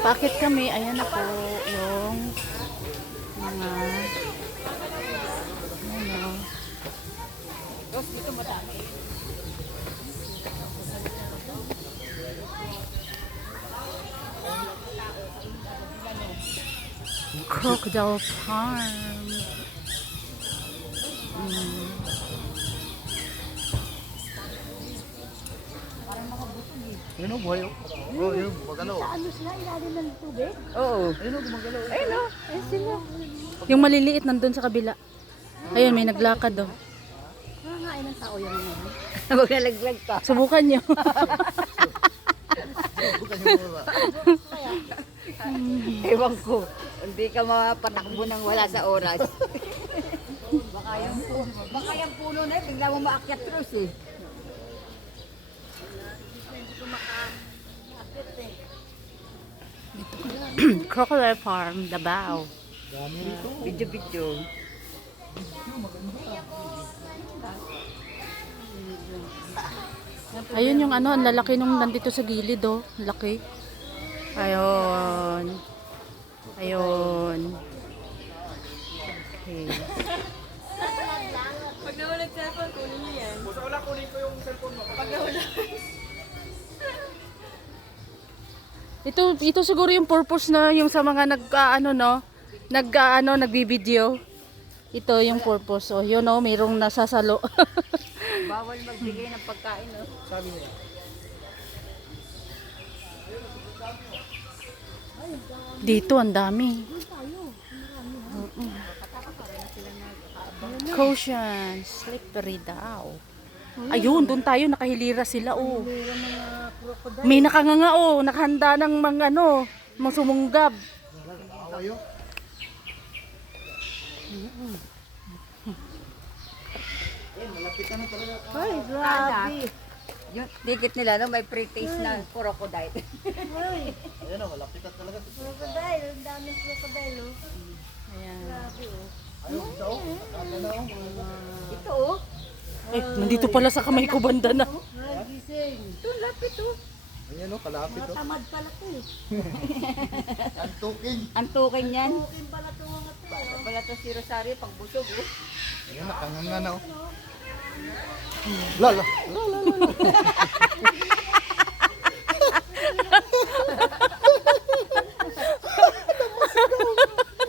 Paakit kami, ayan na po yung mga ano, crocodile farm. Yun o, buhay o. Oo, yun, gumagalaw. Ano sila, ilalim ng tubig? Oo. Ayun o, gumagalaw. Ayun o, ayun sila. Yung maliliit nandun sa kabila. Ayun, may naglakad o. Nangangain ng tao yan naman. Huwag nalaglag pa. Subukan nyo. Bukan yung mga. Ewan ko. Hindi ka mapatakbo nang wala sa oras. Baka yung puno na bigla mo maakyat terus eh. Crocodile farm, Davao. Dami rito. Video-video. Ayun yung ano, ang lalaki nung nandito sa gilid oh. Laki. Ayun. Ayun. Okay. Pag nawalag cellphone, kunin niyo yan. Basta wala, kunin ko yung cellphone mo. Pag nawalag. Ito siguro yung purpose na yung sa mga nagbibideo. Ito yung purpose. Oh, yun oh, mayroong nasasalo. Bawal magbigay ng pagkain, no? Sabi niya. Dito ang dami. Caution, slippery daw. Ayun, doon tayo nakahilira sila oh. May nakanganga oh, nakahanda ng mga mga sumunggab. Awayo. Malapit na talaga. Ay, grabe. Yung ticket nila, no, may pre-taste na crocodile. Ayun o, malapit na talaga. Crocodile, ang daming crocodile, oh. Ayan. Grabe, oh. Ayun, ito o. Nakakala o. Ito, oh. Eh, nandito pala sa kamay ko banda na. Ay, gising. Ito, lapit, oh. Ayun o, kalapit o. Tamad pala to, eh. Antukin. Ang tukin yan. Tukin pala to mga to. Wala to si Rosario, pang busog, oh. Ayun, nakanganga na o. Lala.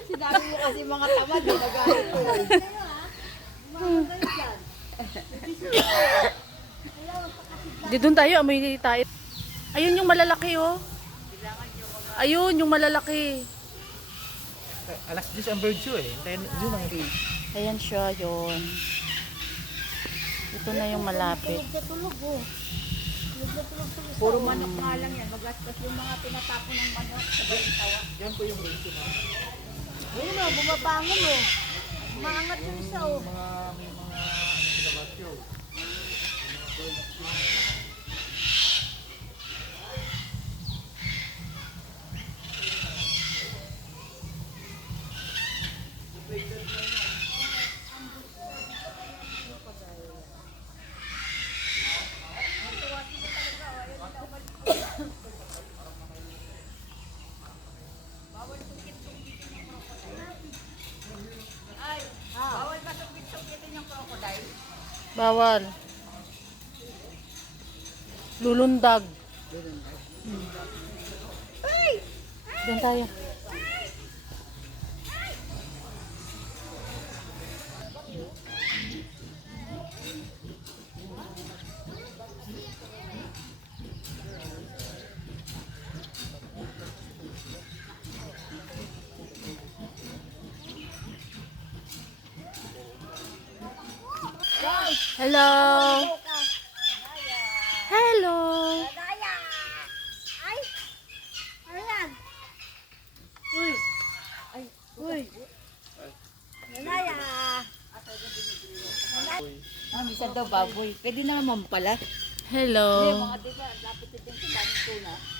Sinabi mo kasi mga tamad, eh, nagalit ko. Di doon tayo, amoy tayo. Ayun yung malalaki oh. Ayun yung malalaki. Alas 10 ang bird show eh. Yun ang Ayan siya, yun. Ito na yung malapit. Tulog na tulog, oh. Tulog na tulog sa isa. Puro manok nga lang yan. Magastos yung mga tinatapon ng manok sa tawa. yan po yung bird show na. Ayun, oh, bumabangon, oh. Maangat yung isa, oh. May mga ano sila Matthew. Bawal ba sungkit-sungkitin yung crocodile? Bawal. Lulundag. Doon tayo. Hello. Hello. Daya! Ay! Ayan! Uy! Ay! Uy! Nanaya! Ah, minsan daw baboy. Pwede na naman pala. Hello. Mga diba, lapit din sa daming tuna.